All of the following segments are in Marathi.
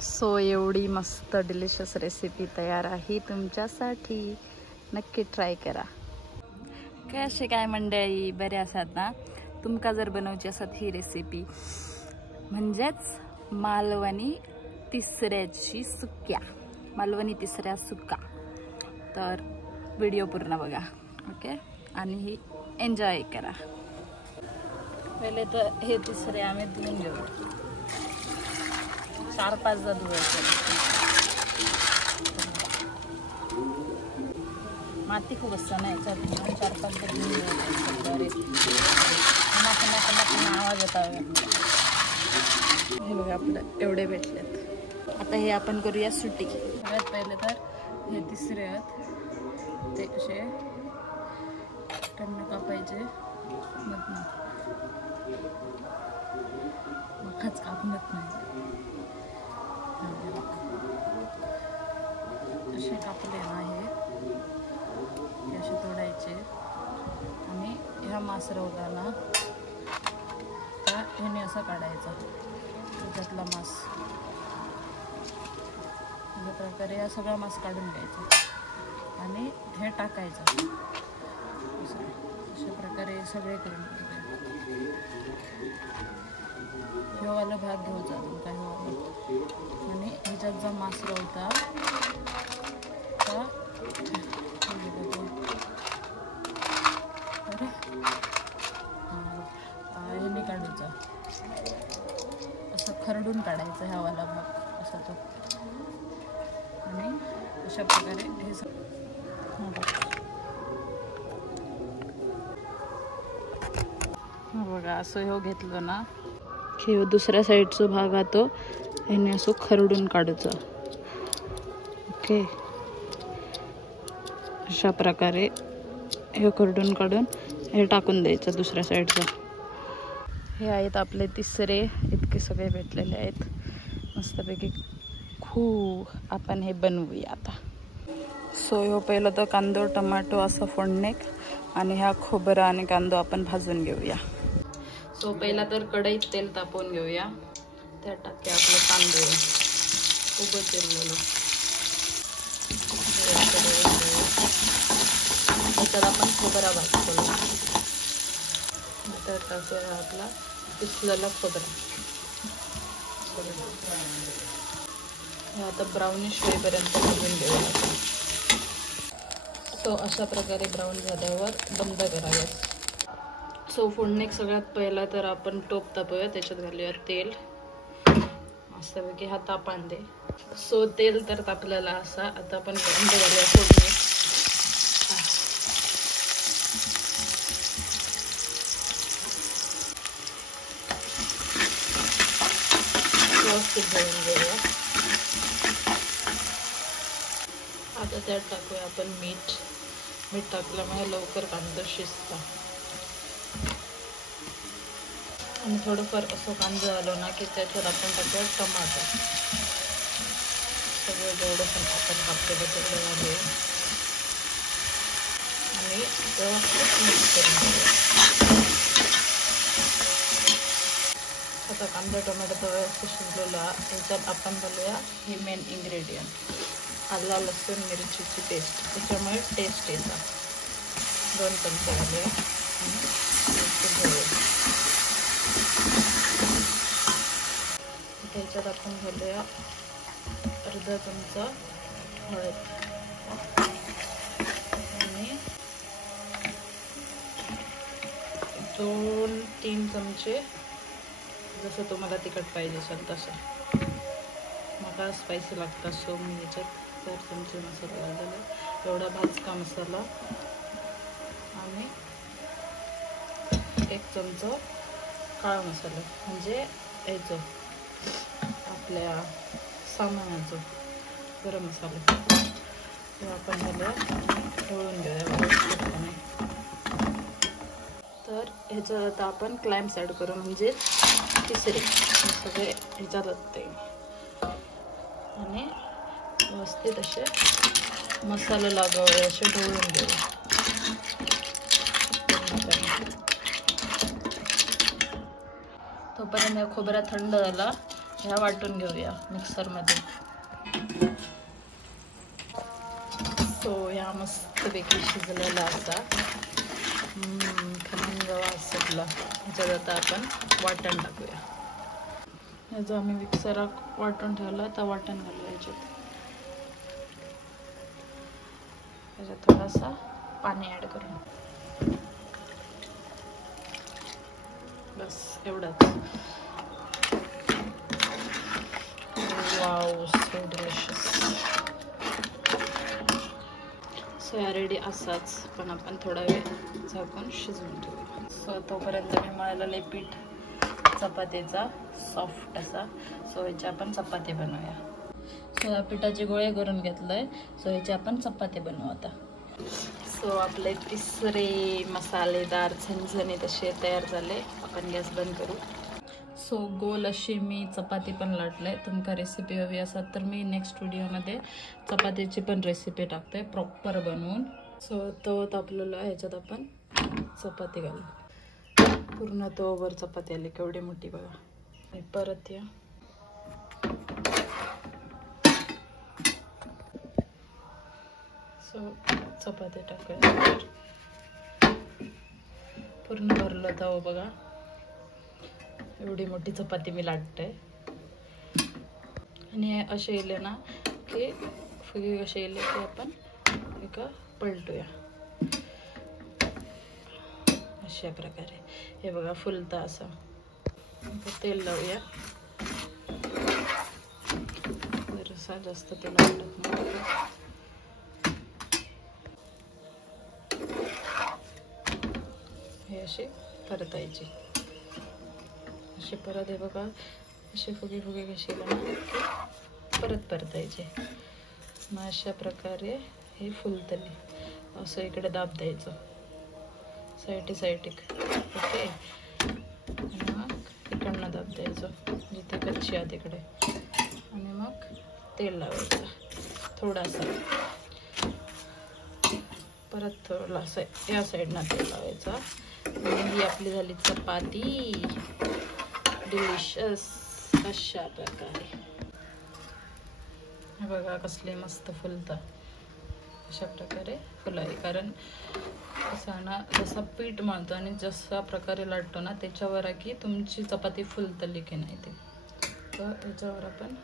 सो एवढी मस्त डिलिशियस रेसिपी तयार आहे तुमच्यासाठी, नक्की ट्राय करा. कसे काय मंडळी, बरे आसात ना? तुमका जर बनवची असत ही रेसिपी म्हणजेच मालवणी तिसऱ्याची सुक्या, मालवणी तिसऱ्या सुक्का, तर व्हिडिओ पूर्ण बघा. ओके, आणि ही एन्जॉय करा. पहिले तर हे तिसरे आम्ही धुवून घेऊ. 4-5दा धुवायचं. माती खूप असतं ना याच्यात, 4-5दा धुवून घ्यायचं. आवाज येता. हे बघा आपलं एवढे भेटलेत. आता हे आपण करूया सुटी. सगळ्यात पहिले तर हे तिसरे आहेत ते असे टन्न कापायचे. मधनं मखाच कापणत नाही, असे कापले ना हे असे तोडायचे. आणि ह्या मास रवला ना त्या ह्याने असं काढायचा त्याच्यातला मास. अशा प्रकारे हा सगळा मास काढून घ्यायचा आणि हे टाकायचं. अशा प्रकारे सगळे करून ह्योवाला भाग घ्यायचा तुमचा ह्योवाला. आणि ह्याच्यात जो मास रवता त्या ह्याने काढायचा, असं खरडून काढायचं ह्यावाला भाग असा तो. आणि अशा प्रकारे हे बघा असं ह्यो घेतलं ना की दुसऱ्या साईडचा भाग हा तो ह्याने असं खरडून काढायचं. ओके, अशा प्रकारे हे खरडून काढून हे टाकून द्यायचं दुसऱ्या साईडचं. हे आहेत आपले तिसरे, इतके सगळे भेटलेले आहेत मस्तपैकी. आपण हे बनवूया आता. सो ह्यो पहिलं तर कांदो टमाटो असं फोडणे आणि ह्या खोबरं आणि कांदो आपण भाजून घेऊया. सो पहिला तर कढईत तेल तापवून घेऊया. त्यात टाकूया आपलं कांदो उभं चिरलेलं. त्याच्यात आपण खोबरा भाजतो. त्यात टाकूया आपला पिसलेला खोबरा. आता ब्राउनिश होईपर्यंत भाजून घेऊया. सो अशा प्रकारे ब्राऊन झाल्यावर बंद करावे. सो फोडणीक सगळ्यात पहिला तर आपण टोप तापूया. त्याच्यात घालूया तेल मस्तपैकी. हा तापान दे. सो तेल तर तापलेला असा. आता आपण कांदे घालूया फोडणीक. व्यवस्थित भाजून घेऊया. आता त्यात टाकूया आपण मीठ. मीठ टाकल्यामुळे लवकर कांदा शिजता. आणि थोडंफार असं कांदा झालं ना की त्याच्यात आपण टाकूया टमाटर. सगळं जेवढं पण आपण कापलेलं तेवढं घालूया आणि व्यवस्थित मिक्स करून घेऊया. आता कांदा टोमॅटोचा व्यवस्थित शिजलेला. त्याच्यात आपण घालूया हे मेन इन्ग्रेडियंट, आला लसूण मिरचीची पेस्ट. त्याच्यामुळे टेस्ट येता. 2 चमचे घालूया आणि त्याच्यात आपण घालूया अर्धा चमचा हळद आणि 2-3 चमचे, जसं तुम्हाला तिखट पाहिजे असेल तसं. मला स्पायसी लागतं सो मी याच्यात 4 चमचे मसाला घालला. एवढा भाजका मसाला आणि 1 चमचा काळा मसाला, म्हणजे याचं आपल्या सामानाचं गरम मसाला. ते आपण ह्याला ढवळून घेऊया. तर ह्याच्यात आता आपण क्लाइम्स ॲड करू, म्हणजे तिसरे सगळे ह्याच्यात असते. आणि व्यवस्थित असे मसाला लागावे असे ढवळून घेऊ. तोपर्यंत खोबरा थंड झाला ह्या वाटून घेऊया मिक्सरमध्ये. सो ह्या मस्तपैकी शिजलेला असा खमंग वास सुटला. ह्याच्यात आता आपण वाटण टाकूया. ह्याचं आम्ही मिक्सरात वाटून ठेवलं, आता वाटण घालूया ह्याच्यात. ह्याच्यात थोडासा पाणी ॲड करून, बस एवढंच. Wow, so delicious. सो या रेडी असाच, पण आपण थोडा वेळ झाकून शिजवून ठेवूया. सो तोपर्यंत मी मळलेले पीठ चपातीचा सॉफ्ट असा. सो ह्याचे आपण चपाती बनवूया. सो या पिठाचे गोळे करून घेतलंय. सो ह्याचे आपण चपाती बनवू आता. सो आपले तिसरे मसालेदार झणझणीत असे तयार झाले. आपण गॅस बंद करू. सो गोल अशी मी चपाती पण लाटले. तुमका रेसिपी हवी असाल तर मी नेक्स्ट व्हिडिओमध्ये चपातीची पण रेसिपी टाकते प्रॉपर बनवून. सो तो तापलेला, ह्याच्यात आपण चपाती घालू. पूर्ण तो वर चपाती आली, केवढी मोठी बघा. परत या. सो चपाती टाकूया. पूर्ण भरलं तव बघा. एवढी मोठी चपाती मी लाटते. आणि असे येले ना की फुगे कसे येले की आपण एका पलटूया अशा प्रकारे. हे बघा फुलता असं. तेल लावूया. जरासा जास्त तेल वाटत नाही. हे असे परतायचे. असे परत हे बघा असे फुगे फुगे कसे ना परत परतायचे. मग अशा प्रकारे हे फुलतले. असं इकडे दाब द्यायचं साईड. ओके. आणि मग इकडनं दाब द्यायचं जिथे कच्ची आहे तिकडे. आणि मग तेल लावायचं थोडासा. परत थोडासा या साईडनं तेल लावायचं. आणि ही आपली झाली चपाती डिलिशियस अशा प्रकारे. हे बघा कसले मस्त फुलतं. अशा प्रकारे फुलाय. कारण असं ना जसा पीठ मळतो आणि जसा प्रकारे लाटतो ना त्याच्यावर आहे की तुमची चपाती फुलतली की नाही ते. तर याच्यावर आपण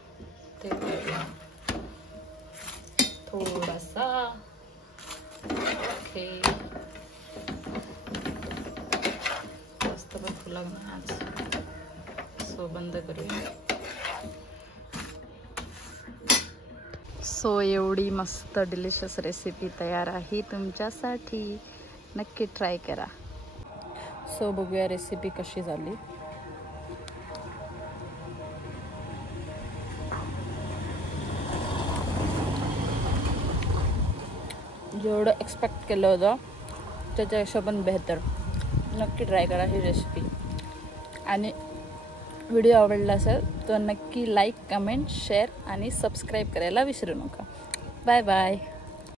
तेल लावूया थोडासा. ओके. जास्त पण फुला नाही आज. सो बंद करूया. सो एवढी मस्त डिलिशियस रेसिपी तयार आहे तुमच्यासाठी. नक्की ट्राय करा. सो बघूया रेसिपी कशी झाली. जेवढं एक्सपेक्ट केलं होतं त्याच्यापेक्षा पण बेहतर. नक्की ट्राय करा ही रेसिपी. आणि व्हिडिओ आवडला असेल तर नक्की लाईक, कमेंट, शेअर आणि सबस्क्राईब करायला विसरू नका. Bye bye.